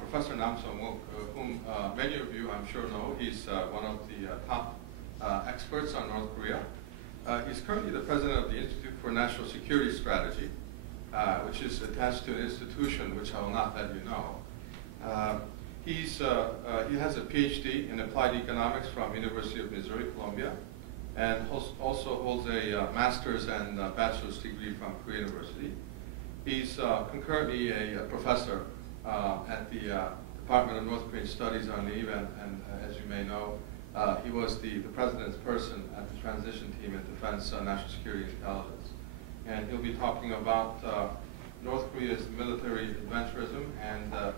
Professor Namson Wook, whom many of you, I'm sure, know. He's one of the top experts on North Korea. He's currently the president of the Institute for National Security Strategy, which is attached to an institution which I will not let you know. He has a PhD in applied economics from University of Missouri, Columbia, and also holds a master's and bachelor's degree from Korea University. He's concurrently a professor at the Department of North Korean Studies on the event, and as you may know, he was the president's person at the transition team at Defense National Security Intelligence. And he'll be talking about North Korea's military adventurism and the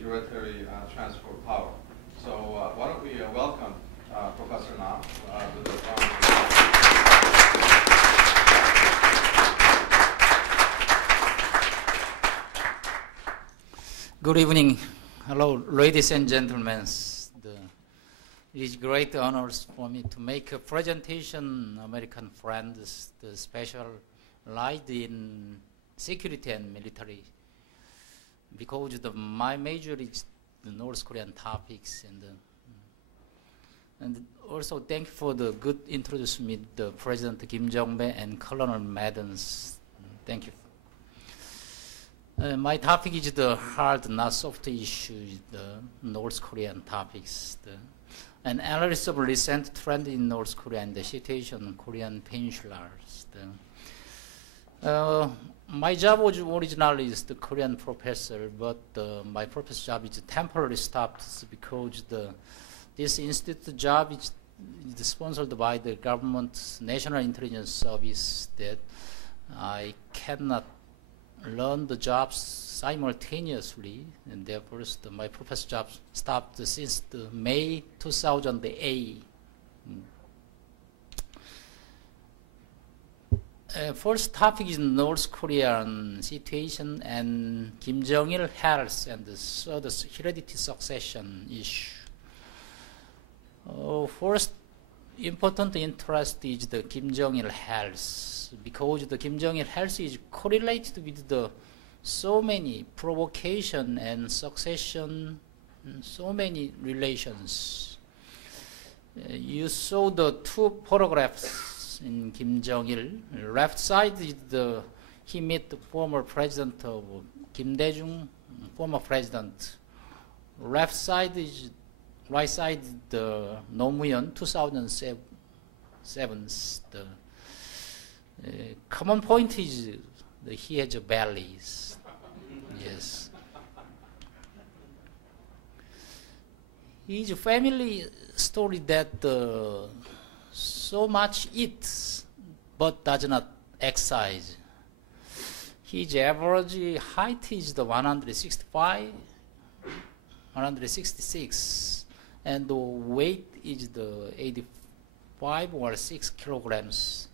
hereditary transfer of power. So why don't we welcome Professor Nam with the Good evening. Hello, ladies and gentlemen. It is great honors for me to make a presentation, American friends, the specialized in security and military, because my major is the North Korean topics, and also thank you for the good introduction with the President Kim Jong-bae and Colonel Maddens. Thank you. My topic is the hard, not soft issues, the North Korean topics, an analysis of recent trend in North Korea and the situation in Korean peninsulas. My job was originally is the Korean professor, but my professor job is temporarily stopped because this institute job is sponsored by the government National Intelligence Service that I cannot learn the jobs simultaneously, and therefore my professor job stopped since May 2008. First topic is North Korean situation and Kim Jong-il health and the hereditary succession issue. First important interest is the Kim Jong-il health, because the Kim Jong-il health is correlated with so many provocation and succession, so many relations. You saw the two photographs in Kim Jong-il. Left side is he met the former president of Kim Dae-jung, former president. Right side is the Roh Moo-hyun, 2007. Common point is he has bellies. Yes. His family story that so much eats but does not exercise. His average height is the 165, 166, and the weight is the 85 or 6 kilograms.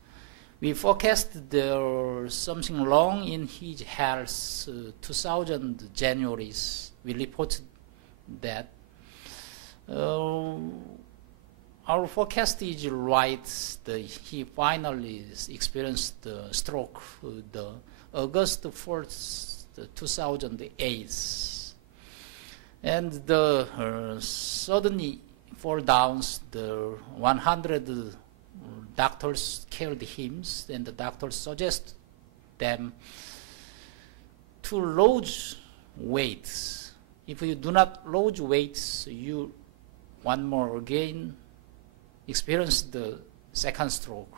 We forecast there something wrong in his health. 2000 January, we reported that. Our forecast is right. He finally experienced the stroke the August 4th, 2008. And suddenly fall down, the 100 doctors cared him, and the doctors suggest them to lose weight. If you do not lose weight, you one more again experience the second stroke.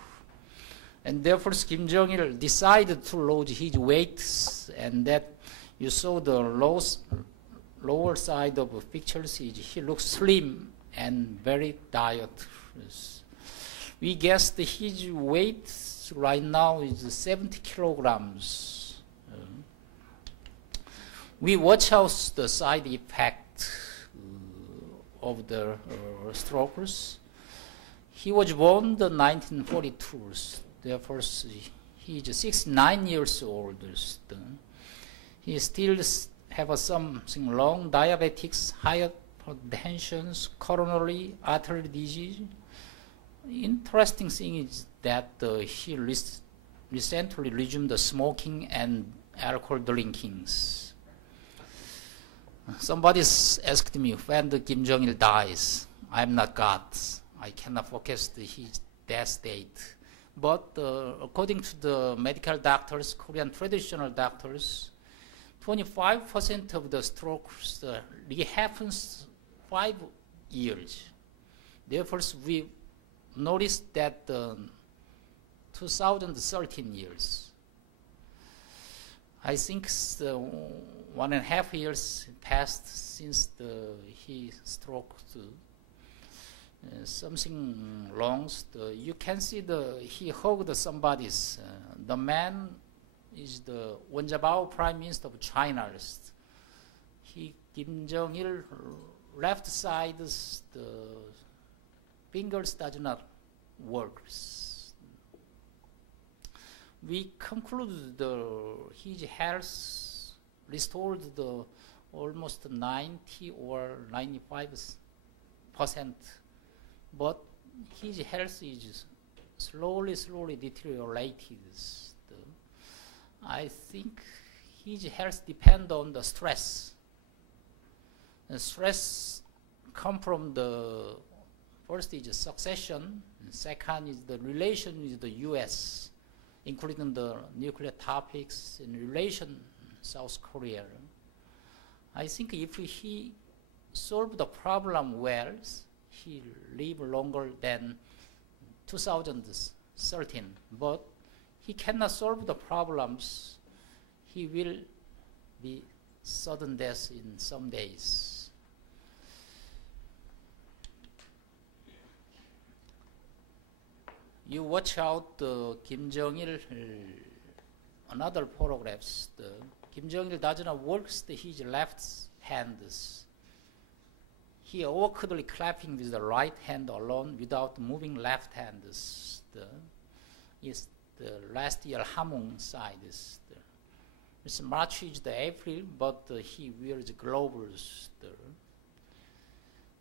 And therefore Kim Jong-il decided to lose his weight, and that you saw the lower side of the pictures, he looks slim and very diet. We guess his weight right now is 70 kilograms. We watch out the side effect of the strokes. He was born in 1942, therefore he is 69 years old. He still have something wrong, diabetics, hypertension, coronary artery disease. Interesting thing is that he recently resumed the smoking and alcohol drinkings. Somebody asked me when the Kim Jong-il dies. I'm not God. I cannot forecast his death date. But according to the medical doctors, Korean traditional doctors, 25% of the strokes happens 5 years. Therefore, we noticed that 2013 years. I think 1.5 years passed since he stroked. Something wrong. You can see he hugged somebody's. The man is the Wen Jiabao Prime Minister of China. Kim Jong-il left side the fingers does not work. We conclude his health restored almost 90 or 95%, but his health is slowly deteriorated. I think his health depends on the stress. The stress come from the first is succession, and second is the relation with the U.S., including the nuclear topics and relation South Korea. I think if he solve the problem well, he live longer than 2013. But he cannot solve the problems. He will be sudden death in some days. You watch out Kim Jong-il, another photographs. Kim Jong-il does not work his left hand. He awkwardly clapping with the right hand alone without moving left hand. Is the last year Hamung side. It's March is the April, but he wears gloves.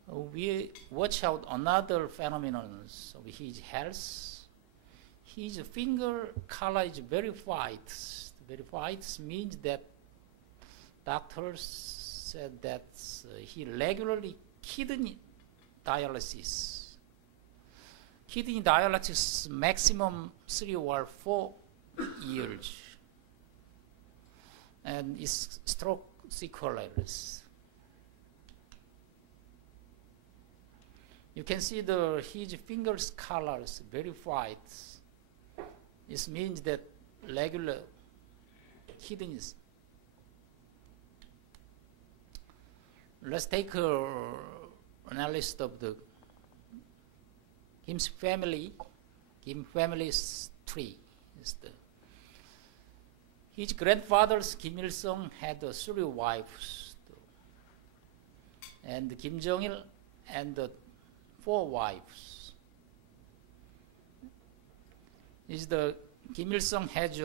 We watch out another phenomenon of his health. His finger color is very white. Very white means that doctors said that he regularly kidney dialysis. Kidney dialysis maximum 3 or 4 years, and is stroke sequelae. You can see his fingers colors very white. This means that regular kidneys. Let's take analysis of Kim's family. Kim family's tree. His grandfather's Kim Il-sung had 3 wives, and Kim Jong-il and 4 wives. Kim Il-sung has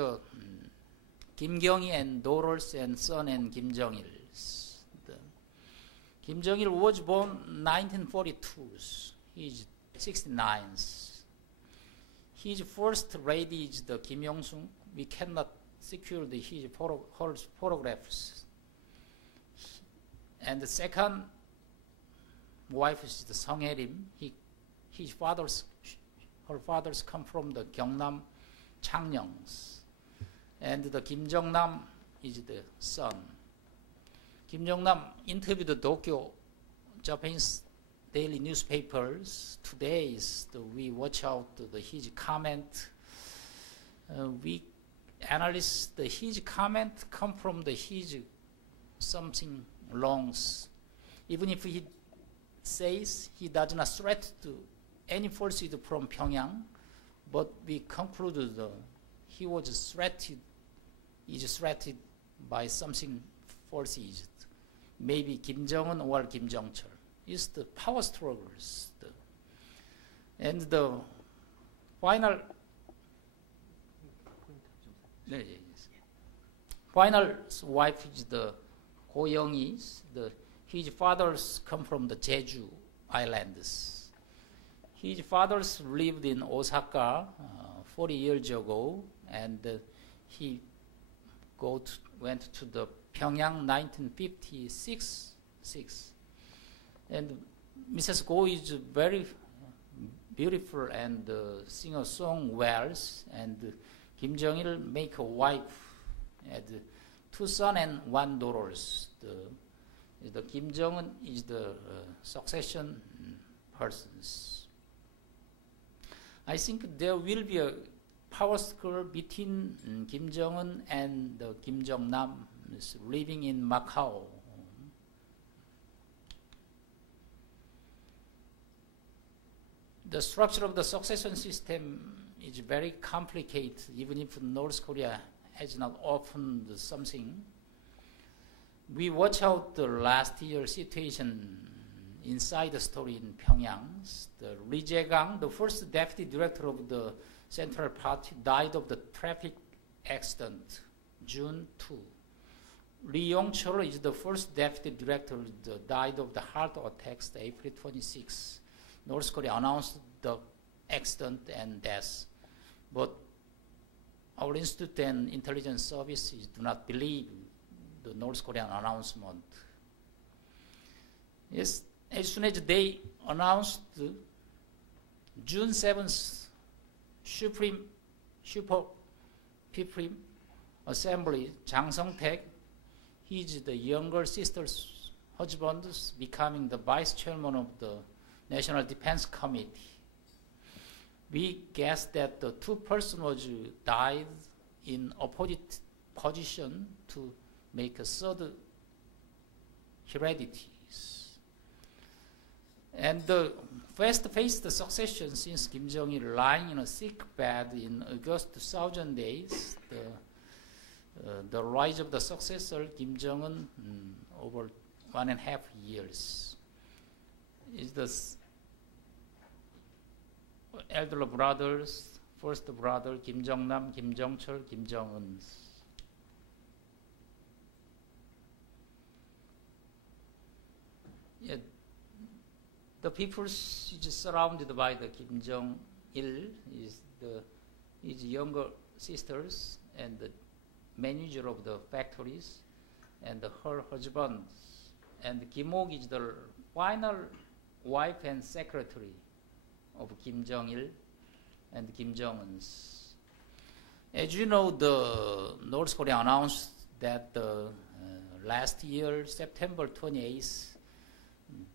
Kim Kyung-hee and daughters and son and Kim Jong-il. Kim Jong-il was born 1942. He's 69. His first lady is the Kim Yong-sung. We cannot secure his photographs. And the second wife is the Sung Hae-rim. Her fathers come from the Gyeongnam Changnyeongs. And the Kim Jong-nam is the son. Kim Jong-nam interviewed the Tokyo Japanese daily newspapers. Today we watch out his comment. We analyze his comment come from his something wrong. Even if he says he does not threat to any forces from Pyongyang, but we concluded he was threatened by something forces, maybe Kim Jong-un or Kim Jong-chul. It's the power struggles. And the final wife is the Go Young-hee. His fathers come from the Jeju Islands. His fathers lived in Osaka 40 years ago, and he went to the Pyongyang 1956 6. And Mrs. Go is very beautiful and sing a song well. And Kim Jong-il make a wife, had 2 sons and 1 daughters. The Kim Jong-un is the succession persons. I think there will be a power struggle between Kim Jong-un and the Kim Jong-nam living in Macau. The structure of the succession system is very complicated, even if North Korea has not opened something. We watch out the last year situation inside the story in Pyongyang. The Lee Jae-gang, the first deputy director of the Central Party, died of the traffic accident, June 2. Lee Yong-chol is the first deputy director, died of the heart attacks, April 26. North Korea announced the accident and death, but our institute and intelligence services do not believe the North Korean announcement. Yes, as soon as they announced June 7th Supreme Assembly, Jang Sung-taek, he is the younger sister's husband, becoming the vice chairman of the National Defense Committee. We guess that the 2 persons died in opposite position to make a third heredity. And the fast-paced succession since Kim Jong-il lying in a sick bed in August 2008, the rise of the successor Kim Jong-un over 1.5 years is the elder brothers, first brother Kim Jong-nam, Kim Jong-chol, Kim Jong-un. Yeah, the people is surrounded by the Kim Jong-il, his younger sisters and the manager of the factories, and her husband. And Kim Ok is the final wife and secretary of Kim Jong-il and Kim Jong-un's. As you know, the North Korea announced that last year, September 28th,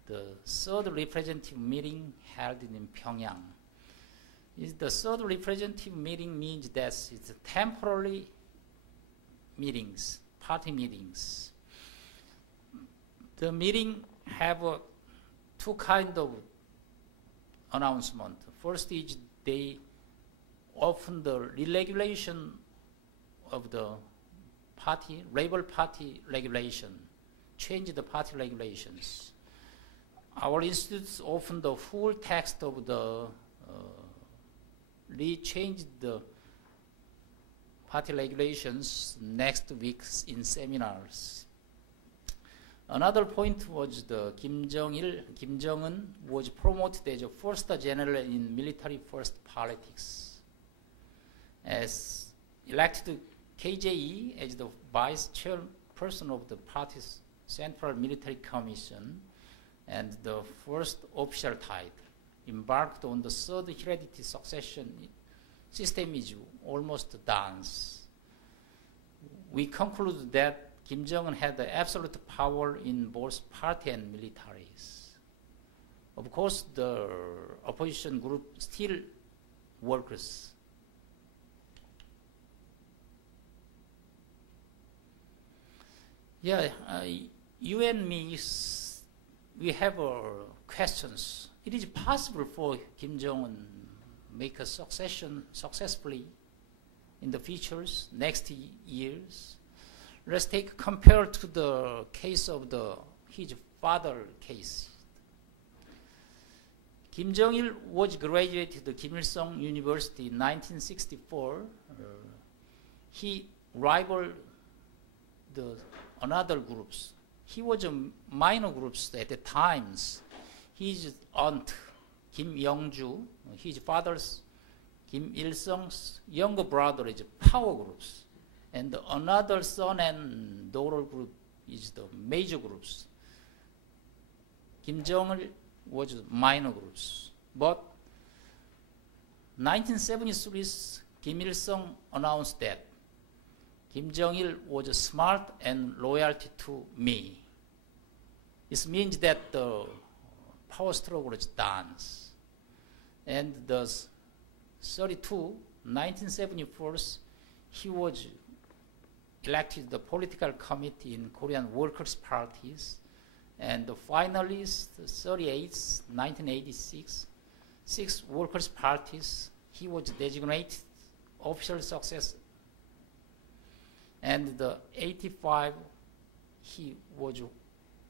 the third representative meeting held in Pyongyang. The third representative meeting means that it's temporary meetings, party meetings. The meeting have 2 kinds of announcement. First is they open the regulation of the party, Labor Party regulation, change the party regulations. Our institutes opened the full text of the changed the party regulations next week in seminars. Another point was the Kim Jong-un was promoted as a first general in military first politics. As elected KJE as the vice chairperson of the party's Central Military Commission and the first official title, embarked on the third heredity succession system is almost done. We conclude that Kim Jong-un had the absolute power in both party and militaries. Of course, the opposition group still works. Yeah, you and me, we have questions. It is possible for Kim Jong-un make a succession successfully in the futures, next years. Let's compare to the case of his father case. Kim Jong-il was graduated at Kim Il-sung University in 1964. He rivaled another groups. He was a minor groups at the times. His aunt, Kim Young-ju, his father's Kim Il-sung's younger brother is power groups. And another son and daughter group is the major groups. Kim Jong-il was minor groups. But 1973, Kim Il-sung announced that Kim Jong-il was smart and loyalty to me. This means that the power struggle is done. And the 1974, he was elected the political committee in Korean Workers' Parties. And finally, 1986, 6 workers' parties, he was designated official successor. And the 85, he was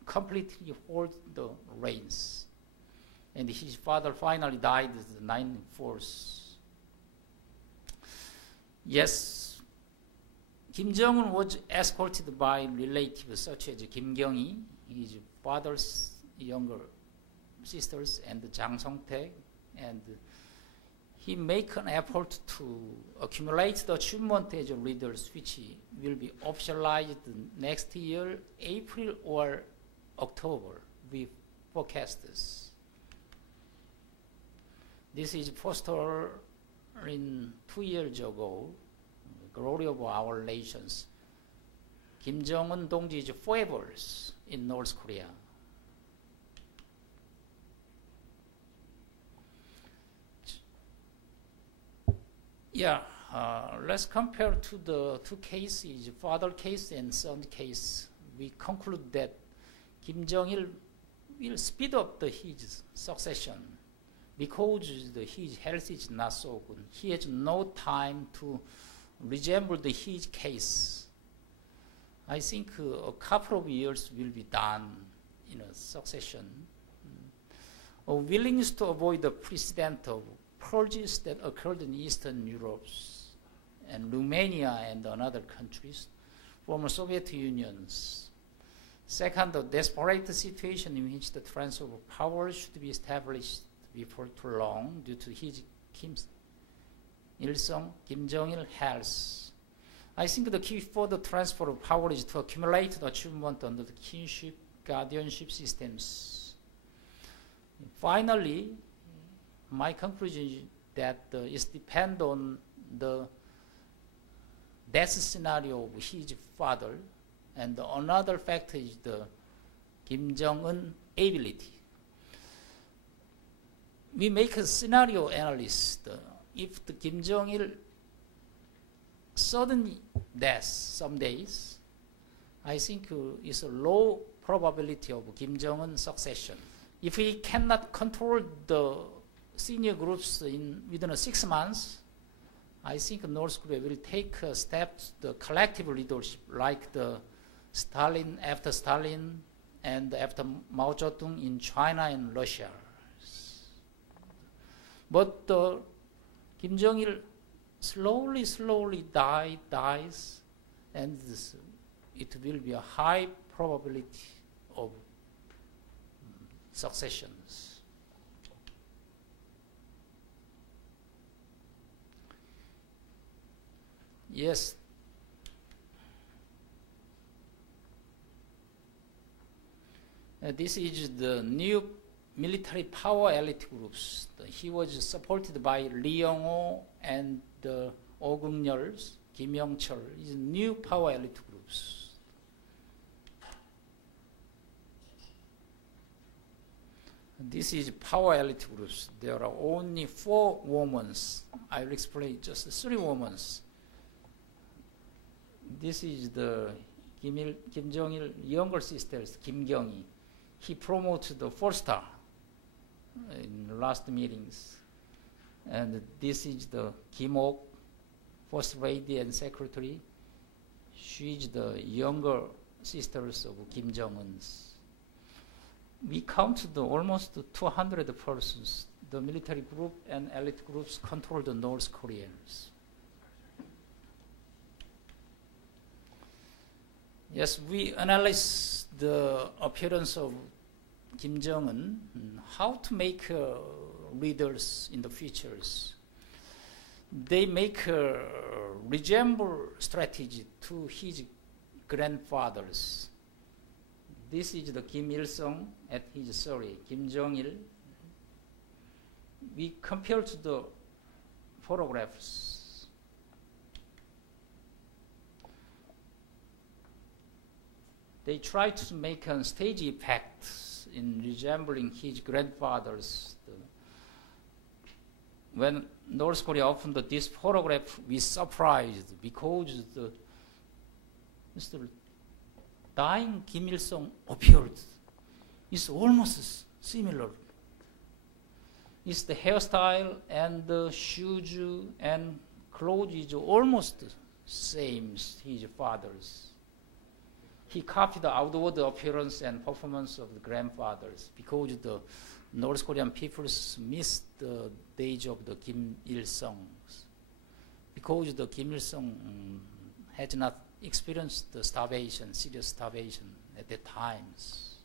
completely hold the reins. And his father finally died in the 94. Yes, Kim Jong-un was escorted by relatives such as Kim Kyung-hee, his father's younger sisters, and Jang Song-taek, and he make an effort to accumulate the achievement as leaders, which will be officialized next year, April or October. We forecast this. This is poster in 2 years ago, glory of our nations. Kim Jong-un 동지's forever in North Korea. Yeah, let's compare to the 2 cases, father case and son case. We conclude that Kim Jong-il will speed up his succession because his health is not so good. He has no time to resemble his case. I think a couple of years will be done in a succession. A willingness to avoid the precedent of purges that occurred in Eastern Europe and Romania and other countries, former Soviet Unions. Second, the desperate situation in which the transfer of power should be established before too long due to his Kim Il-sung, Kim Jong-il health. I think the key for the transfer of power is to accumulate the achievement under the kinship, guardianship systems. Finally, my conclusion is that it depends on the death scenario of his father, and another factor is the Kim Jong-un ability. We make a scenario analysis. If the Kim Jong-il sudden death some days, I think it's a low probability of Kim Jong-un succession. If he cannot control the senior groups within 6 months, I think North Korea will take steps to the collective leadership, like the Stalin after Stalin and after Mao Zedong in China and Russia. But Kim Jong-il slowly dies, and it will be a high probability of successions. Yes. This is the new military power elite groups. He was supported by Lee Young-ho and Oh Keung-yeol, Kim Young-chul. These new power elite groups. This is power elite groups. There are only 4 women. I will explain just 3 women. This is the Kim Jong-il younger sisters, Kim Kyung-hee. He promoted the 4-star in last meetings. And this is the Kim Ok, First Lady and Secretary. She is the younger sisters of Kim Jong-un's. We counted almost 200 persons. The military group and elite groups control the North Koreans. Yes, we analyze the appearance of Kim Jong-un, how to make leaders in the futures. They make a resemble strategy to his grandfathers. This is the Kim Il-sung at his sorry, Kim Jong-il. We compare to the photographs. They try to make a stage effect in resembling his grandfather's. When North Korea opened this photograph, we surprised because the Mr. dying Kim Il-sung appeared. It's almost similar. It's the hairstyle and the shoes and clothes is almost same as his father's. He copied the outward appearance and performance of the grandfathers because the North Korean people missed the days of the Kim Il-sungs. Because the Kim Il-sung had not experienced the starvation, serious starvation at the times.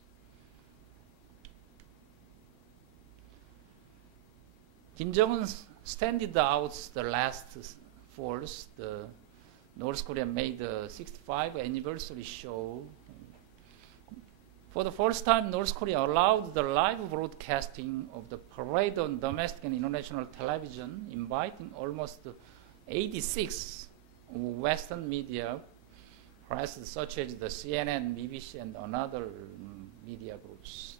Kim Jong-un standing out the last falls. The North Korea made the 65th anniversary show. For the first time, North Korea allowed the live broadcasting of the parade on domestic and international television, inviting almost 86 Western media press such as the CNN, BBC, and another media groups.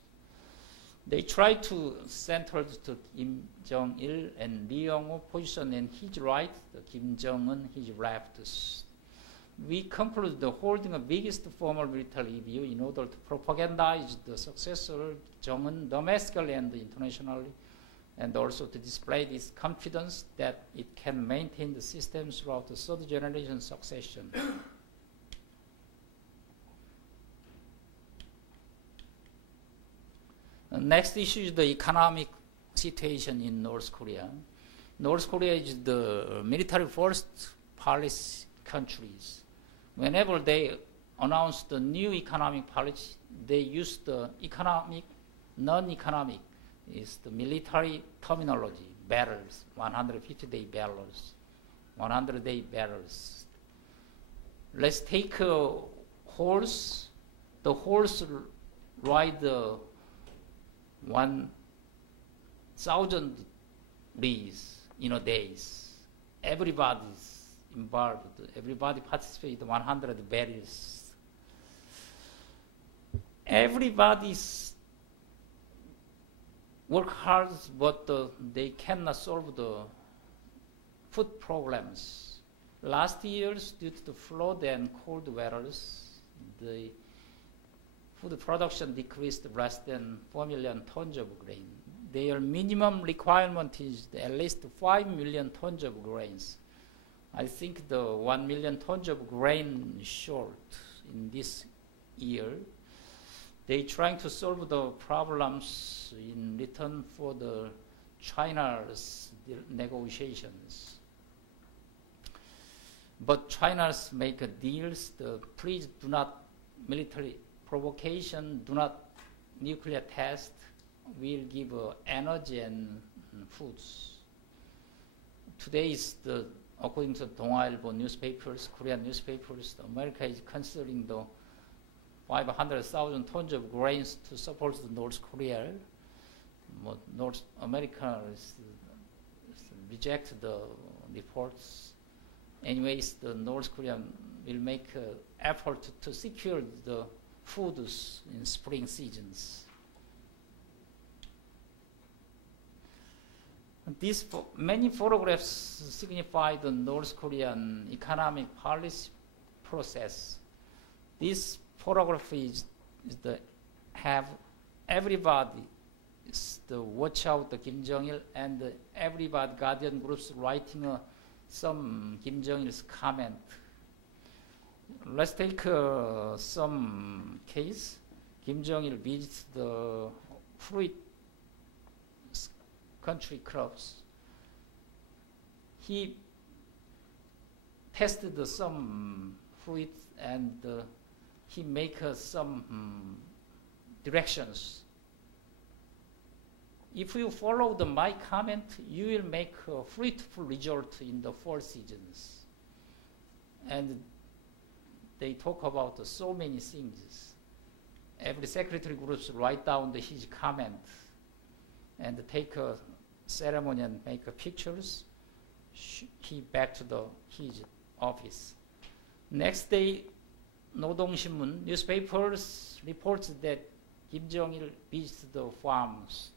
They tried to center to Kim Jong-il and Lee Young-ho position in his right, the Kim Jong-un his left. We conclude the holding a biggest formal military review in order to propagandize the successor Jong-un domestically and internationally, and also to display this confidence that it can maintain the system throughout the third generation succession. The next issue is the economic situation in North Korea. North Korea is the military first policy countries. Whenever they announce the new economic policy, they use the economic, non-economic, is the military terminology, battles, 150-day battles, 100-day battles. Let's take a horse. The horse ride 1,000 days in a days. Everybody's involved. Everybody participates in 100 battles. Everybody's work hard, but they cannot solve the food problems. Last years, due to the flood and cold weathers, the food production decreased less than 4 million tons of grain. Their minimum requirement is at least 5 million tons of grains. I think the 1 million tons of grain is short in this year. They're trying to solve the problems in return for the China's negotiations. But China's make deals, please do not military provocation, do not nuclear test, will give energy and foods. Today is according to Donghwailbo newspapers, Korean newspapers, America is considering the 500,000 tons of grains to support the North Korea. But North America reject the reports. Anyways, the North Korea will make effort to secure the foods in spring seasons. These many photographs signify the North Korean economic policy process. This photograph have everybody watch out the Kim Jong-il and everybody Guardian groups writing some Kim Jong-il's comment. Let's take some case. Kim Jong-il visits the fruit country crops. He tested some fruits and he make some directions. If you follow my comment, you will make a fruitful result in the fall seasons. And they talk about so many things. every secretary groups write down his comment and take a ceremony and make pictures. He back to his office. Next day, 노동신문 newspapers reports that Kim Jong-il visited the farms,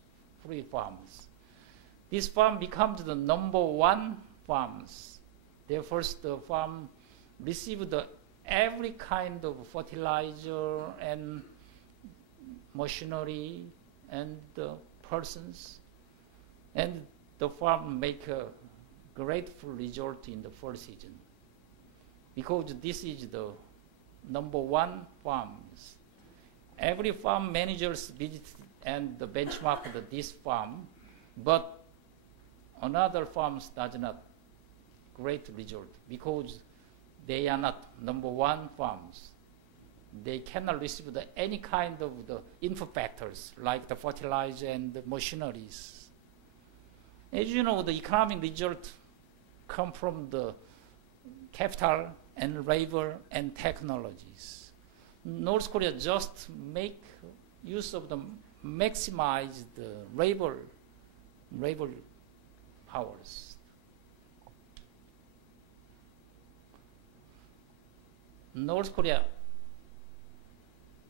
free farms. This farm becomes the #1 farms. Therefore, the farm received every kind of fertilizer and machinery and persons, and the farm make a grateful result in the fall season, because this is the #1 farms. Every farm managers visit and benchmark this farm, but another farms does not great result because they are not #1 farms. They cannot receive any kind of the input factors like the fertilizer and the machineries. As you know, the economic result come from the capital and labor and technologies. North Korea just make use of the maximize the labor powers. North Korea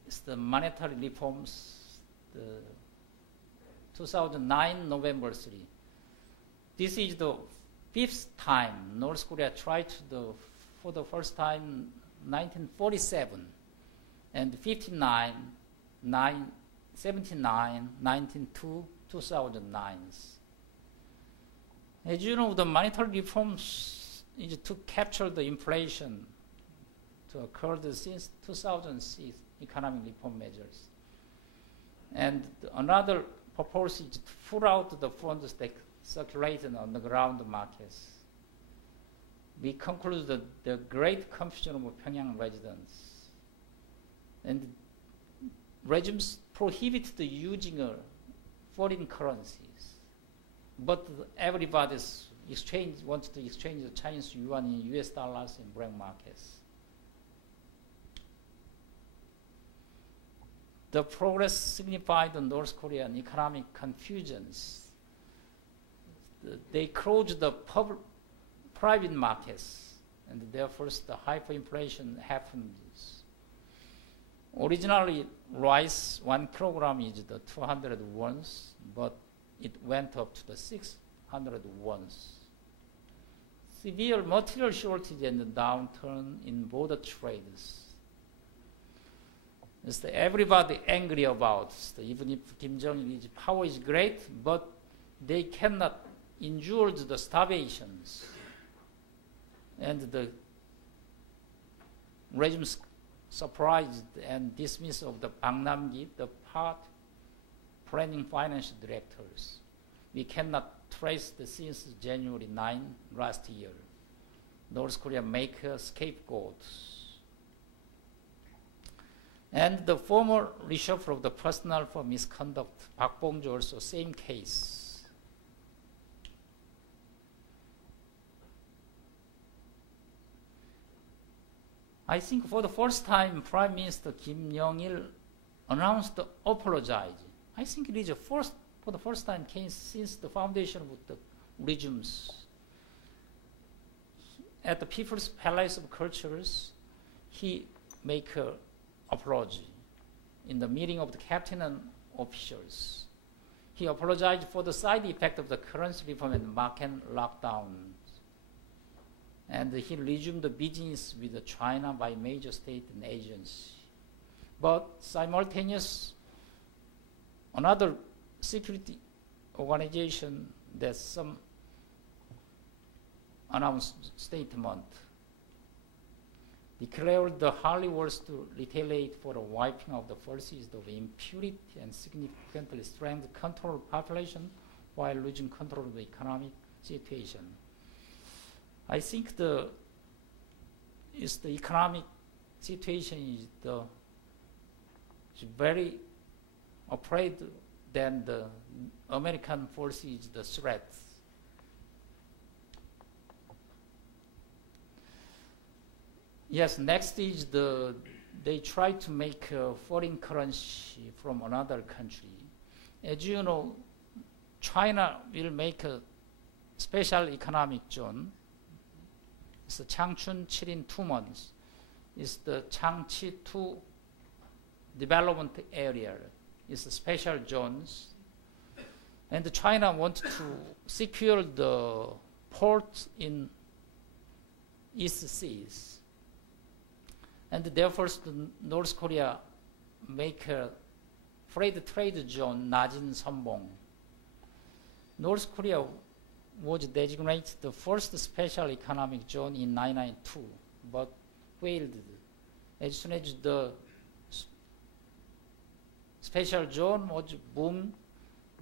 is the monetary reforms, the 2009 November 3. This is the 5th time North Korea tried for the first time 1947 and 59, 79, 1902, 2009. As you know, the monetary reforms is to capture the inflation to occur since 2006 economic reform measures. And another purpose is to pull out the funds that circulate on the ground markets. We conclude that the great confusion of Pyongyang residents and regimes prohibit the using foreign currencies, but everybody wants to exchange the Chinese yuan in US dollars in black markets. The progress signified the North Korean economic confusions. They closed the private markets, and therefore the hyperinflation happens. Originally, rice 1 kilogram is the 200 wons, but it went up to the 600 wons. Severe material shortage and downturn in border trades. Everybody angry about, even if Kim Jong-il's power is great, but they cannot endure the starvations. And the regime's surprised and dismissed of the Bang Nam-gi, the part planning finance directors. We cannot trace the since January 9 last year. North Korea make scapegoats. And the former reshuffle of the personnel for misconduct, Park Bong-jo also same case. I think for the first time, Prime Minister Kim Jong-il announced the apology. I think it is for the first time since the foundation of the regimes. At the People's Palace of Cultures, he make a apology in the meeting of the captain and officials. He apologized for the side effect of the currency reform and market lockdowns. And he resumed the business with China by major state and agency. But simultaneous, another security organization that some announced statement declared the Harley wars to retaliate for the wiping of the forces of impunity and significantly strengthen control of population while losing control of the economic situation. I think the economic situation is very afraid than the American forces, the threats. Yes, next is the they try to make a foreign currency from another country. As you know, China will make a special economic zone. It's the Changchun Chirin 2 months. It's the Changchi 2 development area. It's the special zones. And China wants to secure the ports in East Seas. And therefore, North Korea make a freight trade zone, Najin Sambong. North Korea was designated the first special economic zone in 1992, but failed. As soon as the special zone was boomed,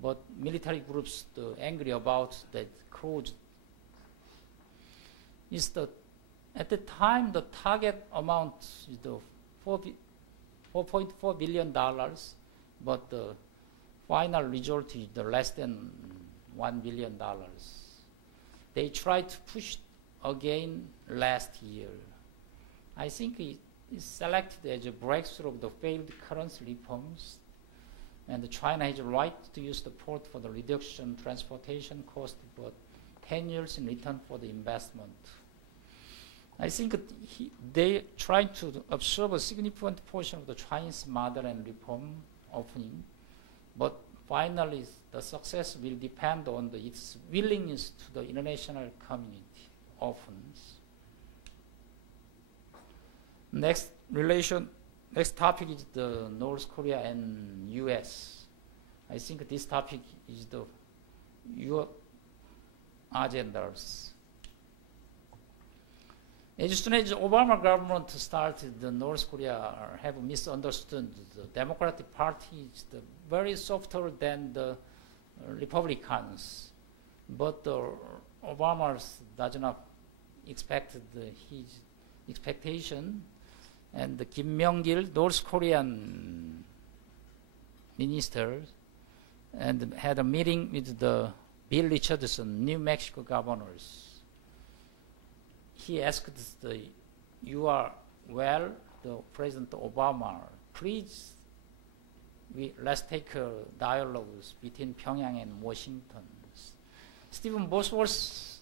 but military groups angry about that closed. At the time, the target amount is the $4.4 billion, but the final result is the less than $1 billion. They tried to push again last year. I think it is selected as a breakthrough of the failed currency reforms, and China has a right to use the port for the reduction transportation cost, but 10 years in return for the investment. I think they try to absorb a significant portion of the Chinese model and reform opening, but finally the success will depend on its willingness to the international community opens. Next topic is the North Korea and US. I think this topic is your agendas. As soon as the Obama government started, the North Korea have misunderstood the Democratic Party is very softer than the Republicans. But Obama does not expect his expectation. And Kim Myung-gil, North Korean minister, and had a meeting with the Bill Richardson, New Mexico governors. He asked President Obama, please, let's take dialogues between Pyongyang and Washington. Stephen Bosworth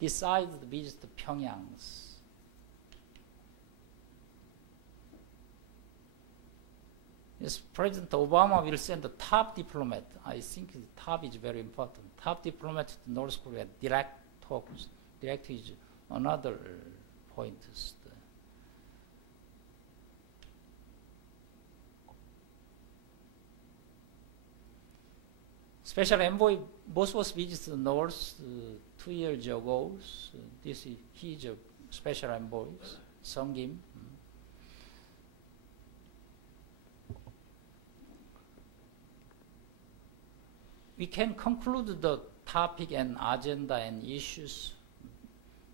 decided to visit Pyongyang. Yes, President Obama will send the top diplomat. I think the top is very important. Top diplomat to North Korea, direct talks. Direct is another point. Special envoy Bosworth visited the North 2 years ago. So he is a special envoy, Sung Kim. We can conclude the topic and agenda and issues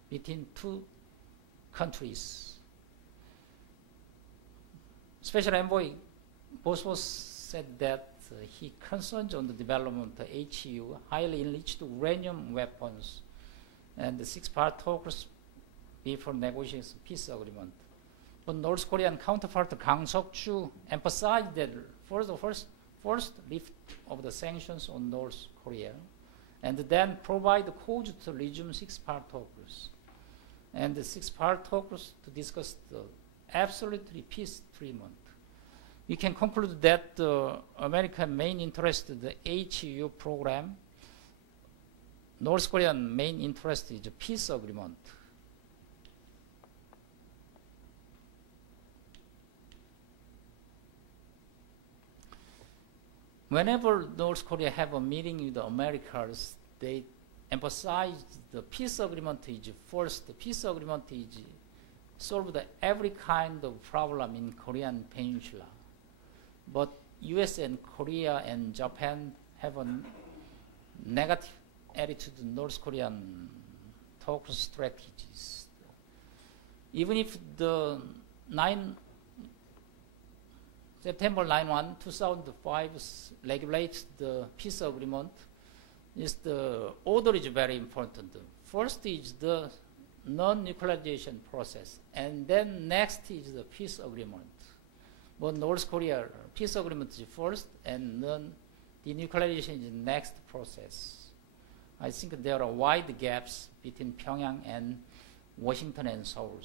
between two countries. Special envoy Bosworth said that he concerns on the development of HU, highly enriched uranium weapons, and the six-part talks before negotiating peace agreement. But North Korean counterpart Kang Seok-ju emphasized that first lift of the sanctions on North Korea, and then provide the cause to resume six-part talks. And the six-part talks to discuss the absolutely peace treatment. We can conclude that the American main interest in the HU program, North Korean main interest is a peace agreement. Whenever North Korea have a meeting with the Americans, they emphasize the peace agreement is first. The peace agreement is solve every kind of problem in Korean peninsula. But US and Korea and Japan have a negative attitude to North Korean talk strategies. Even if the September 9/1, 2005 regulates the peace agreement, the order is very important. First is the non-nuclearization process. And then next is the peace agreement. But North Korea, peace agreement is first, and non-denuclearization is next process. I think there are wide gaps between Pyongyang and Washington and Seoul.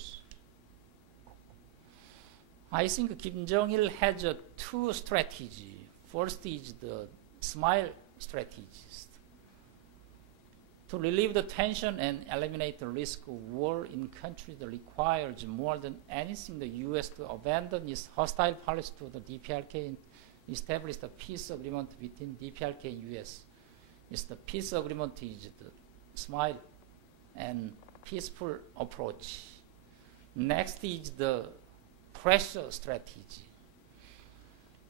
I think Kim Jong-il has two strategies. First is the smile strategy. To relieve the tension and eliminate the risk of war in countries that requires more than anything the U.S. to abandon its hostile policy to the DPRK and establish the peace agreement between DPRK and U.S. The peace agreement is the smile and peaceful approach. Next is the pressure strategy.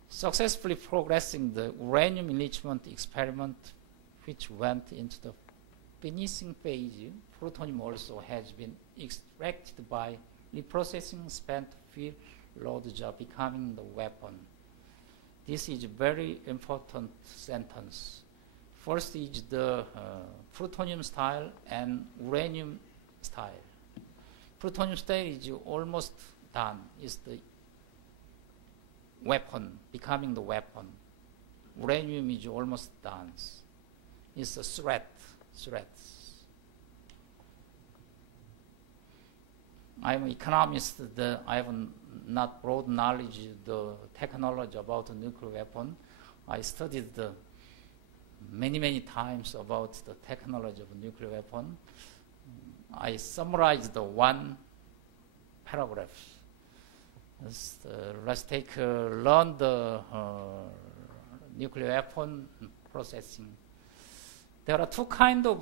Successfully progressing the uranium enrichment experiment, which went into the finishing phase, plutonium also has been extracted by reprocessing spent fuel loads are becoming the weapon. This is a very important sentence. First is the plutonium style and uranium style. Plutonium style is almost done. It's the weapon, becoming the weapon. Uranium is almost done. It's a threats. I'm an economist. I have not broad knowledge of the technology about the nuclear weapon. I studied many times about the technology of a nuclear weapon. I summarized one paragraph. Let's learn the nuclear weapon processing. There are two kinds of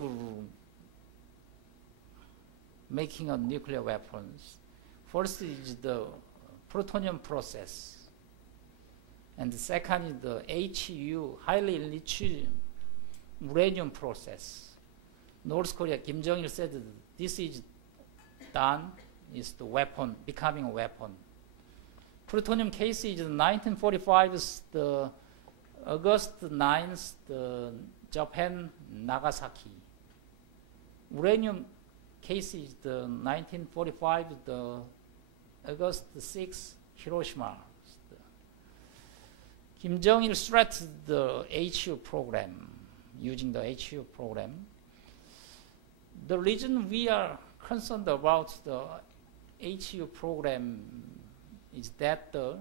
making of nuclear weapons. First is the plutonium process, and the second is the HU, highly enriched uranium process. North Korea, Kim Jong-il said that this is done, is the weapon, becoming a weapon. Plutonium case is 1945, the August 9th, the Japan, Nagasaki. Uranium case is the 1945, the August 6th, Hiroshima. Kim Jong-il threatened the HU program, using the HU program. The reason we are concerned about the HU program is that the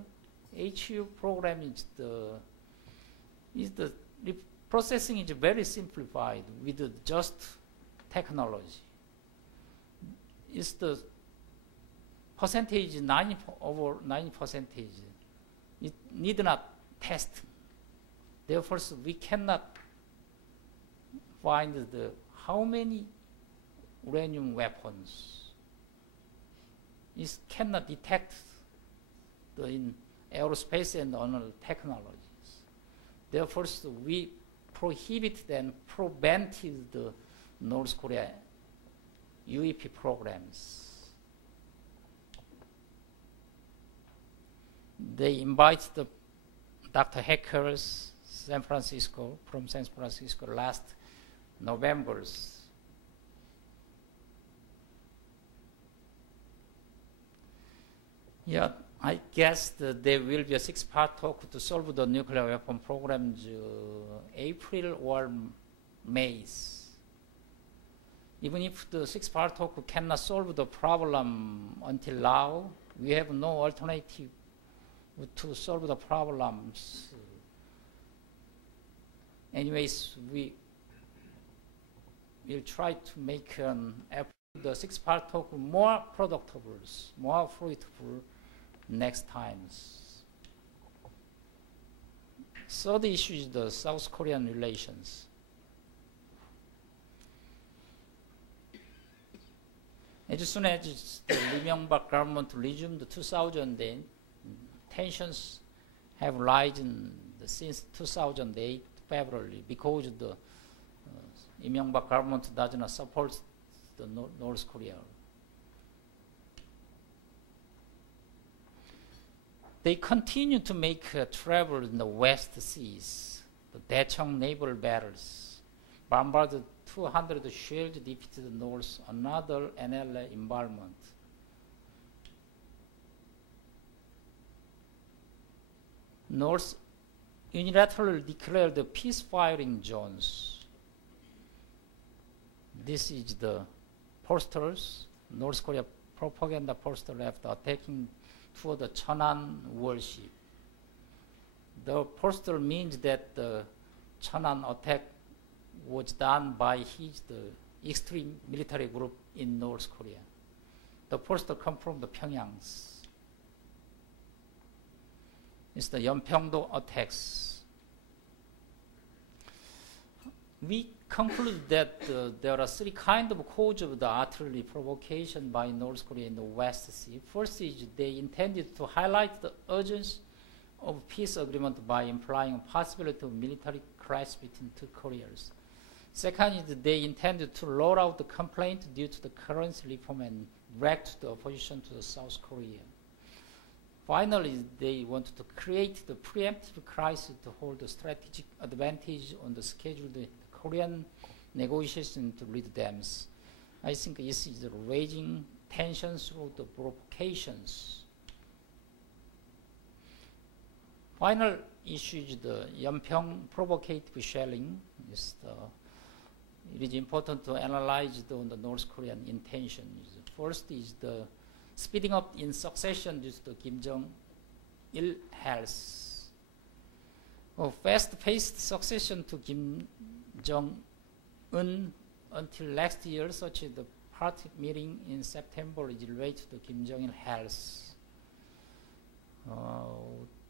HU program is the processing is very simplified with just technology. It's the percentage over 90%. It need not test. Therefore, we cannot find how many uranium weapons. It cannot detect in aerospace and other technologies. Therefore, we prohibited and prevented the North Korea UEP programs. They invite the Dr. Hackers from San Francisco last November. Yeah, I guess that there will be a 6-part talk to solve the nuclear weapon programs April or May. Even if the 6-part talk cannot solve the problem until now, we have no alternative to solve the problems. Anyways, we will try to make the 6-part talk more productive, more fruitful next times. So the issue is the South Korean relations. As soon as the Lee Myung-bak government resumed 2008, tensions have risen since 2008 February because the Lee Myung-bak government does not support the North Korea. They continue to make travel in the West Seas, the Daecheong naval battles, bombarded 200 shells defeated North, another NLA involvement. North unilaterally declared the peace-firing zones. This is the posters, North Korea propaganda poster after attacking toward the Cheonan warship. The poster means that the Cheonan attack was done by the extreme military group in North Korea. The poster comes from the Pyongyang's. It's the Yeonpyeongdo attacks. We conclude that there are three kinds of causes of the artillery provocation by North Korea in the West Sea. First is they intended to highlight the urgency of peace agreement by implying a possibility of military clash between two Koreas. Second is they intended to roll out the complaint due to the currency reform and direct the opposition to the South Korea. Finally, they wanted to create the preemptive crisis to hold a strategic advantage on the scheduled Korean negotiation to lead them. I think this is raising tensions through the provocations. Final issue is the Yeonpyeong provocative shelling. It is important to analyze the North Korean intentions. First is the speeding up in succession due to the Kim Jong-il health. A fast-paced succession to Kim Jong-un until next year, such as the party meeting in September, is related to Kim Jong-il health.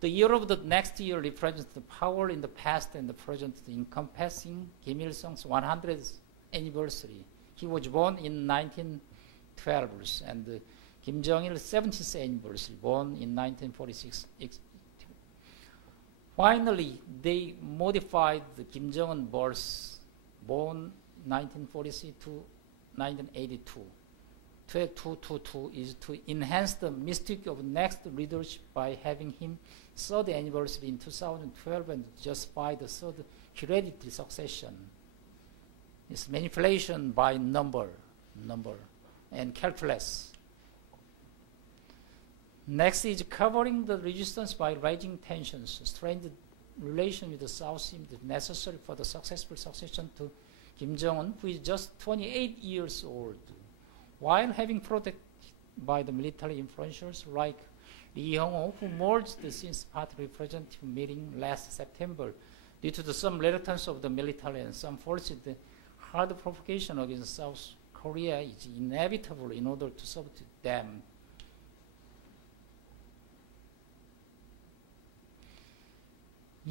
The year of the next year represents the power in the past and the present, encompassing Kim Il-sung's 100th anniversary. He was born in 1912, and Kim Jong-il's 70th anniversary, born in 1946. Finally, they modified the Kim Jong-un birth, born 1946 to 1982. 2222 is to enhance the mystique of next leadership by having him third anniversary in 2012 and justify the third hereditary succession. It's manipulation by number, and calculus. Next is covering the resistance by raising tensions. Strained relation with the South seemed necessary for the successful succession to Kim Jong-un, who is just 28 years old, while having protected by the military influencers like Lee Hyung-ho, who merged the since party representative meeting last September due to some reluctance of the military and some forces. The hard provocation against South Korea is inevitable in order to subdue them.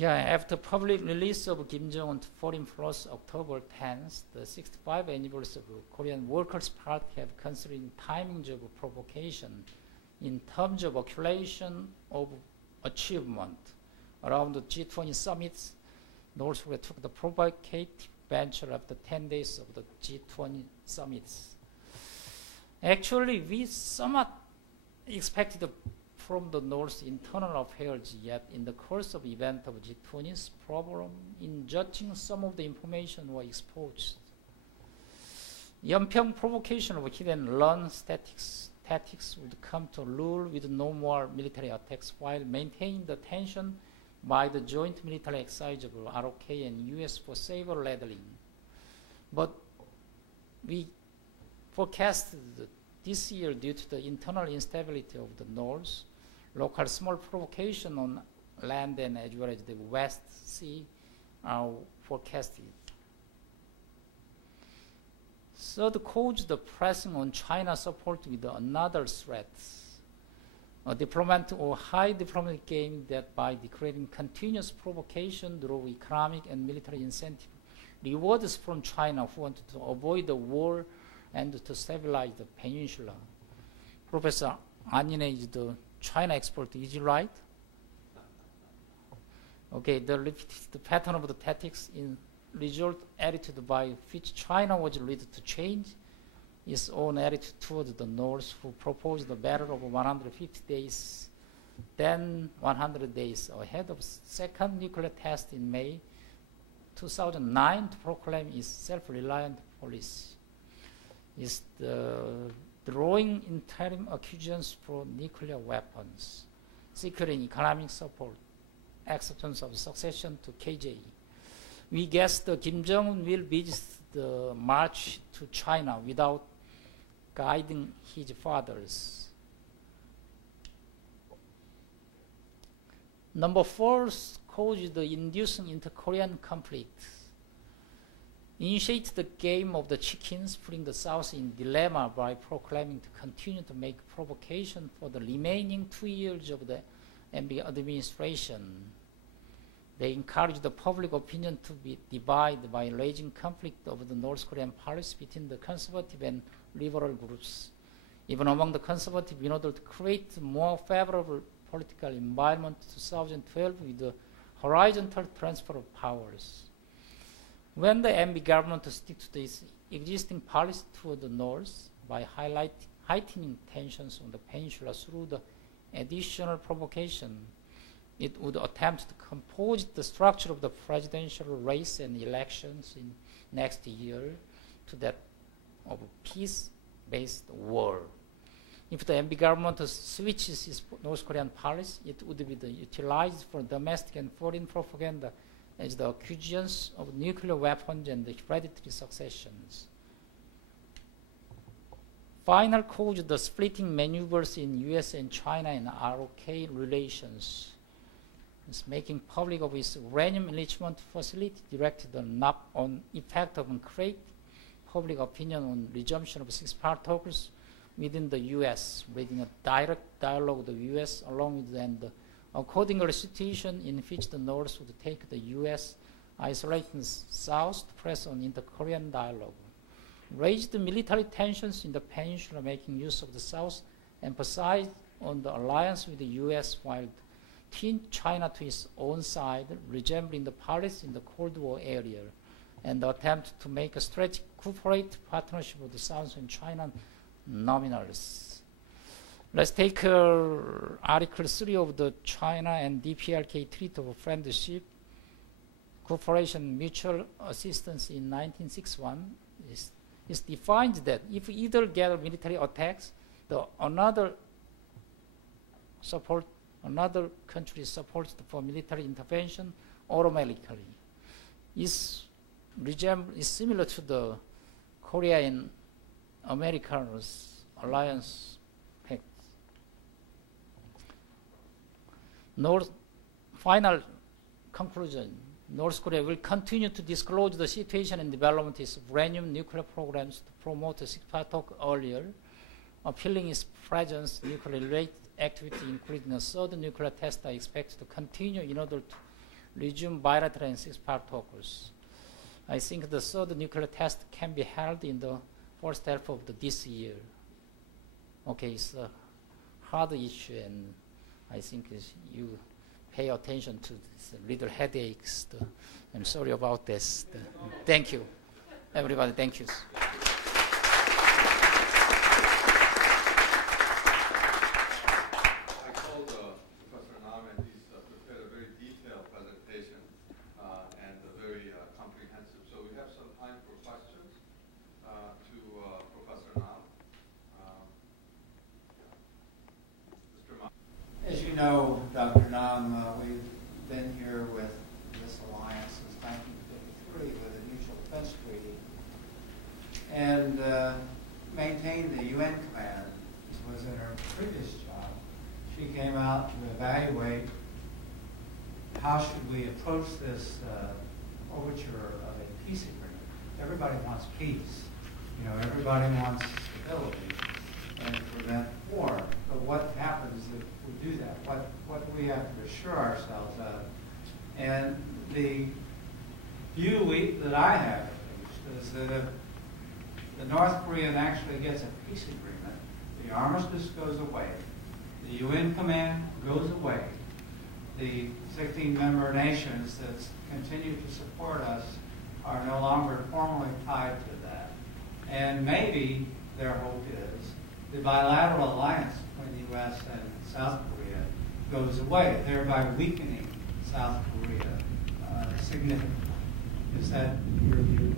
After public release of Kim Jong-un foreign plus October 10th, the 65th anniversary of Korean Workers' Party have considered timings of provocation in terms of accumulation of achievement. Around the G20 summits, North Korea took the provocative venture after 10 days of the G20 summits. Actually, we somewhat expected from the North's internal affairs, yet in the course of event of G20's problem in judging some of the information were exposed. Yeonpyeong provocation of hidden learn tactics would come to rule with no more military attacks while maintaining the tension by the joint military exercise of ROK and US for saber rattling. But we forecasted this year due to the internal instability of the North, local small provocation on land and as well as the West Sea are forecasted. Third cause, the pressing on China support with another threat. A diplomat or high diplomatic game that by declaring continuous provocation through economic and military incentive rewards from China who wanted to avoid the war and to stabilize the peninsula. Professor Anine is the China expert, is it right? Okay, the pattern of the tactics in result attitude by which China was led to change its own attitude toward the North, who proposed the battle of 150 days, then 100 days ahead of second nuclear test in May 2009 to proclaim its self-reliant policy. It's the drawing interim accusations for nuclear weapons, securing economic support, acceptance of succession to KJ. We guess that Kim Jong-un will visit the march to China without guiding his fathers. Number 4 caused the inducing inter-Korean conflict. Initiate the game of the chickens, putting the South in dilemma by proclaiming to continue to make provocation for the remaining 2 years of the MB administration. They encouraged the public opinion to be divided by raising conflict over the North Korean policy between the conservative and liberal groups, even among the conservative, in order to create a more favorable political environment in 2012 with the horizontal transfer of powers. When the MB government sticks to its existing policy toward the north by heightening tensions on the peninsula through the additional provocation, it would attempt to compose the structure of the presidential race and elections in next year to that of a peace-based war. If the MB government switches its North Korean policy, it would be utilized for domestic and foreign propaganda as the accusations of nuclear weapons and the hereditary successions. Final cause the splitting maneuvers in US and China and ROK relations. It's making public of its uranium enrichment facility directed on effect of create public opinion on resumption of six-part talks within the U.S., leading a direct dialogue with the U.S. along with and according to the situation in which the North would take the U.S. isolating South to press on inter-Korean dialogue. Raised military tensions in the peninsula, making use of the South, emphasized on the alliance with the U.S. while turned China to its own side, resembling the policy in the Cold War area, and the attempt to make a strategic cooperative partnership with the South and China nominals. Let's take Article 3 of the China and DPRK Treaty of Friendship, Cooperation, Mutual Assistance in 1961. It defines that if either gather military attacks, another country supports for military intervention automatically. It's similar to the Korea and America's alliance pact. Final conclusion. North Korea will continue to disclose the situation and development of its uranium nuclear programs to promote the six-part talk earlier, appealing its presence nuclear-related activity, including a third nuclear test, are expected to continue in order to resume bilateral and six-part talks. I think the third nuclear test can be held in the first half of this year. Okay, it's a hard issue, and I think you pay attention to this little headaches. I'm sorry about this. Thank you, everybody. Thank you. Know, Dr. Nam, we've been here with this alliance since 1953 with the Mutual Defense Treaty and maintained the UN command. This was in her previous job. She came out to evaluate how should we approach this overture of a peace agreement. Everybody wants peace. You know, everybody wants stability and to prevent war. But what happens if we do that? What do we have to assure ourselves of? And the view that I have at least is that if the North Korean actually gets a peace agreement, the armistice goes away, the UN command goes away, the 16 member nations that continue to support us are no longer formally tied to that. And maybe their hope is the bilateral alliance between the U.S. and South Korea goes away, thereby weakening South Korea significantly. Is that your view?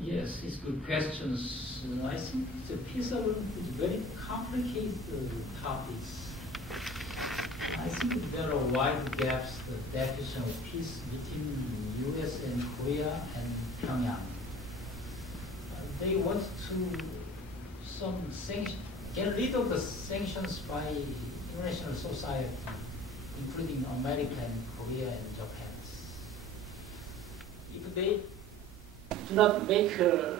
Yes, it's good questions. I think the peace agreement is very complicated topics. I think there are wide gaps, the definition of peace between U.S. and Korea and Pyongyang. They want to get rid of the sanctions by international society, including America and Korea and Japan. If they do not make a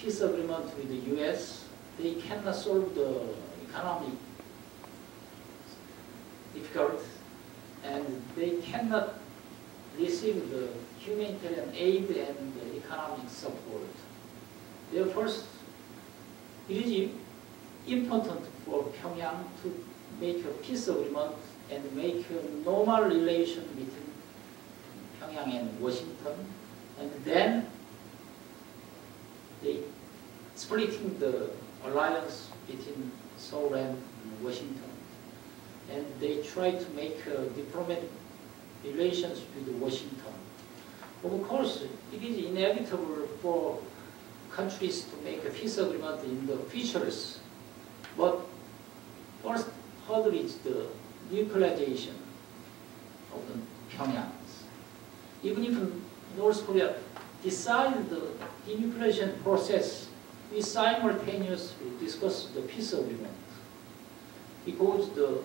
peace agreement with the U.S., they cannot solve the economic difficulties, and they cannot receive the humanitarian aid and the economic support. Therefore, it is important for Pyongyang to make a peace agreement and make a normal relation between Pyongyang and Washington, and then they splitting the alliance between Seoul and Washington, and they try to make diplomatic relations with Washington. Of course, it is inevitable for countries to make a peace agreement in the futures, but first hurdle is the nuclearization of the Pyongyang. Even if North Korea decides the denuclearization process, we simultaneously discuss the peace agreement, because the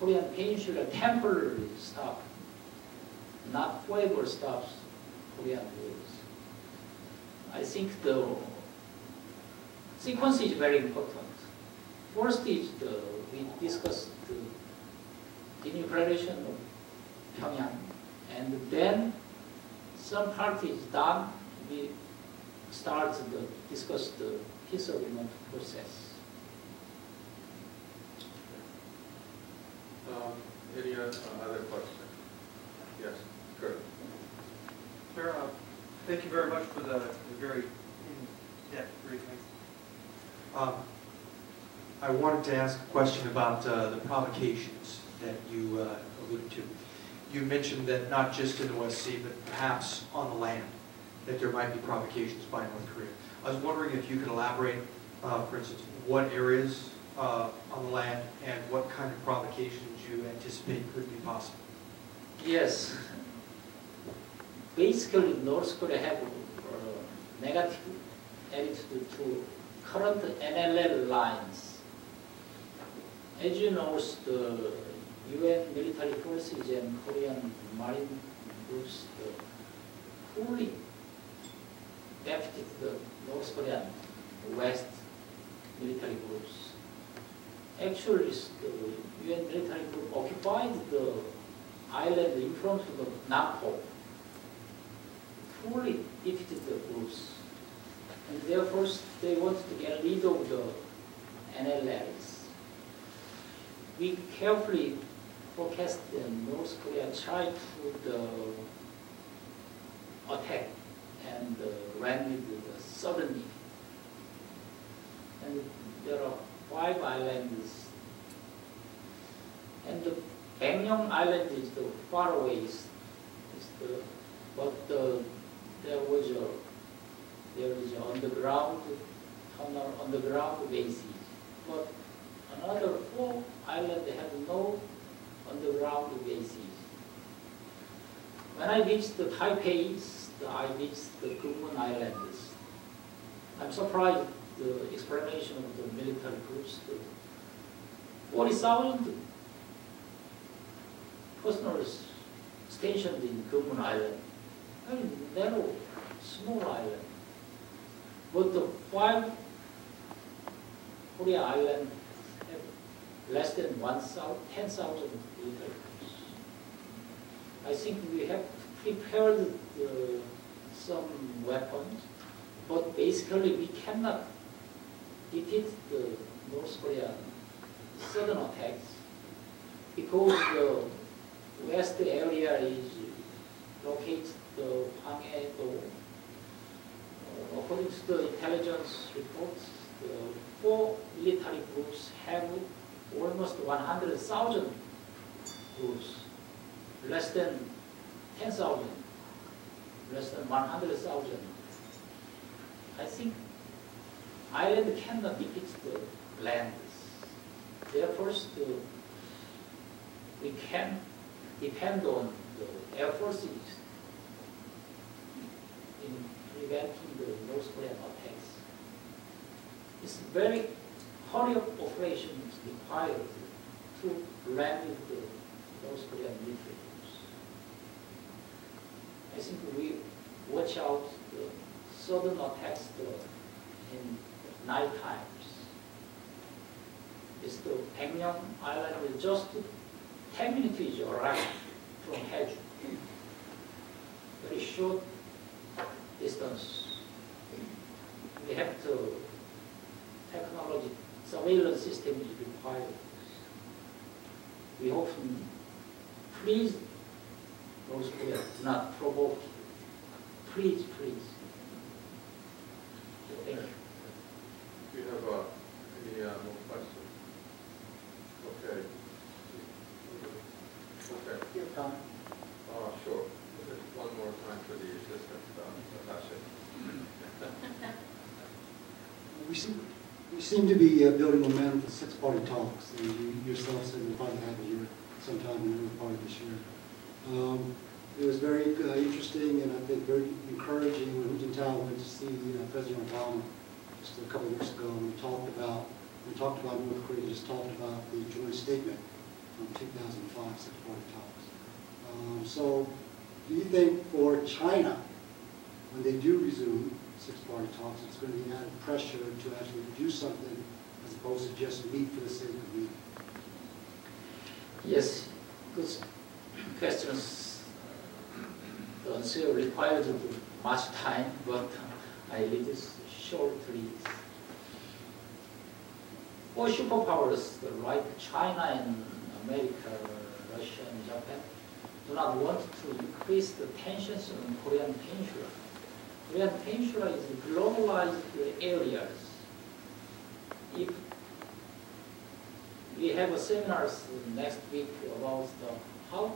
Korean Peninsula temporarily stop, not forever stops Korean wars. I think the sequence is very important. First is we discuss the denuclearization of Pyongyang, and then some part is done, we start to discuss the peace agreement process. Any other questions? Yes, Kurt. Sir, thank you very much for the very in-depth briefing. I wanted to ask a question about the provocations that you alluded to. You mentioned that not just in the West Sea, but perhaps on the land, that there might be provocations by North Korea. I was wondering if you could elaborate, for instance, what areas on the land and what kind of provocations you anticipate could be possible. Yes. Basically, North Korea have a negative attitude to current NLL lines. As you know, the UN military forces and Korean marine groups fully defeated the North Korean West military groups. Actually, the UN military group occupied the island in front of the Nampo, fully defeated the groups, and therefore they wanted to get rid of the NLLs. We carefully forecast North Korea tried to attack and ran with suddenly. And there are 5 islands, and the Bangyong Island is the far away east. There is an underground tunnel, underground bases. But another 4 islands have no underground bases. When I reached the Taipei, I reached the Gummun Islands. I'm surprised the explanation of the military groups. 40,000 personnels stationed in Gummun Island. Very narrow, small island. But the 5 Korea islands have less than 10,000 military groups. I think we have prepared some weapons, but basically we cannot defeat the North Korean sudden attacks, because the west area is located the Hwanghae-do. According to the intelligence reports, the 4 military groups have almost 100,000 groups, less than 10,000 100,000. I think Ireland cannot defeat the land. Therefore, we can depend on the air forces in preventing the North Korean attacks. It's very hurry up operations required to land the North Korean military force. I think we watch out the sudden attacks in night times. It's the Pyongyang Island is just 10 minutes arrive from Jeju. Very short distance. We have to technology surveillance system is required. We often please North Korea, not provoke. Please, please. Thank you. Do you have any more questions? Okay. Okay. Your time. Sure. There's one more time for the assistant attaché. We seem to be building momentum for six-party talks, and you yourself said we'll probably have it here sometime in the early part of this year. It was very interesting and I think very encouraging when Hu Jintao went to see President Obama just a couple of weeks ago, and we talked about North Korea, just talked about the joint statement from 2005, six-party talks. So do you think for China, when they do resume six-party talks, it's going to be added pressure to actually do something as opposed to just meet for the sake of meeting? Yes, good questions. The answer requires much time, but I lead this shortly. For superpowers, like China and America, Russia and Japan, do not want to increase the tensions on Korean Peninsula. Korean Peninsula is globalized areas. If we have a seminars next week about how to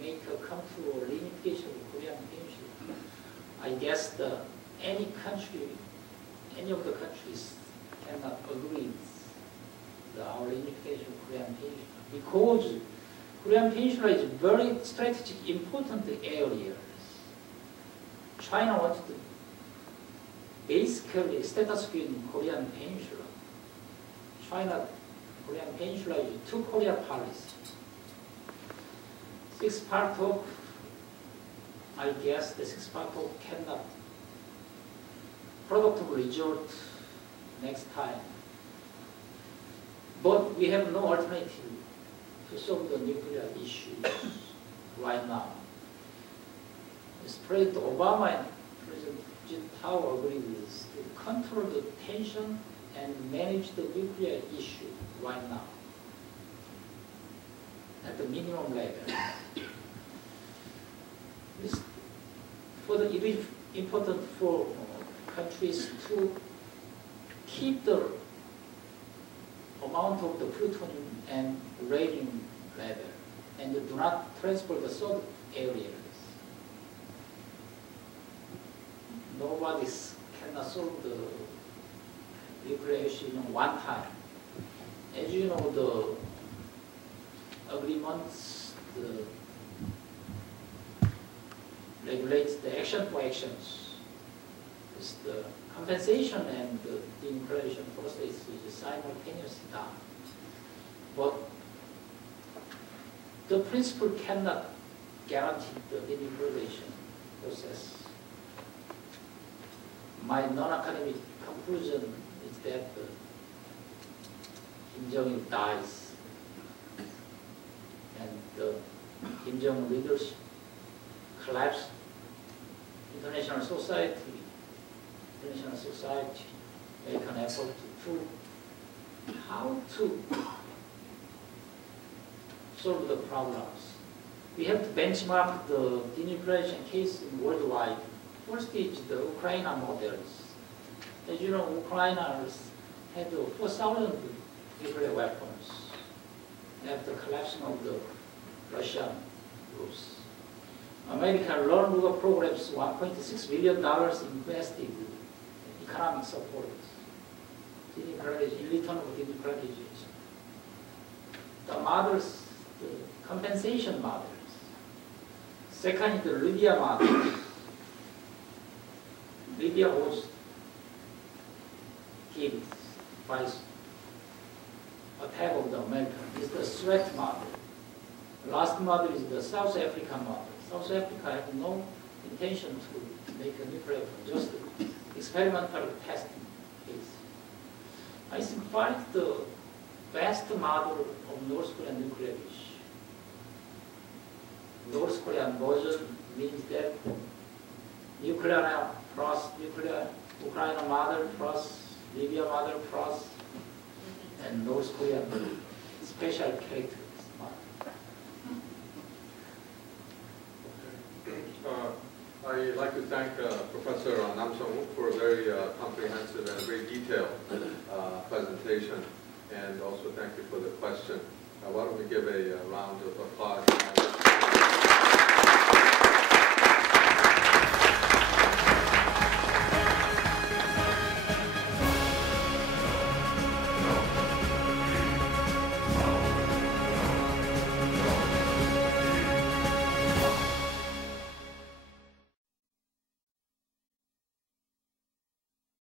make a come to a reunification of Korean Peninsula, I guess any of the countries cannot agree with our reunification of Korean Peninsula, because Korean Peninsula is very strategic, important area. China wants to basically status quo in Korean Peninsula. Korean Peninsula is two Korea policy. I guess the six part of cannot productive result next time. But we have no alternative to solve the nuclear issues right now. President Obama and President Jintao agreed to control the tension and manage the nuclear issue right now at the minimum level. It is important for countries to keep the amount of the plutonium and uranium level and do not transport the third areas. Nobody cannot solve the nuclear issue in one time. As you know, the agreements regulates the action for actions. It's the compensation and the denuclearization process is simultaneously done. But the principle cannot guarantee the denuclearization process. My non-academic conclusion is that Kim Jong-il dies and the Kim Jong leadership collapse. International society make an effort to how to solve the problems. We have to benchmark the denuclearization case worldwide. First is the Koreana models. As you know, Ukrainians had 4,000 nuclear weapons after the collapse of the Russian groups. American loan Wook programs, $1.6 billion invested in economic support, in return of democratization. The models, the compensation models. Second is the Libya model. Libya was hit by attack of the Americans. It's the threat model. The last model is the South African model. South Africa had no intention to make a nuclear weapon, just experimental testing case. I think find the best model of North Korean nuclear issue. North Korean version means that nuclear plus nuclear Ukraine model plus Libya model plus and North Korean special characteristics. I'd like to thank Professor Nam Sung-wook for a very comprehensive and very detailed presentation, and also thank you for the question. Why don't we give a round of applause.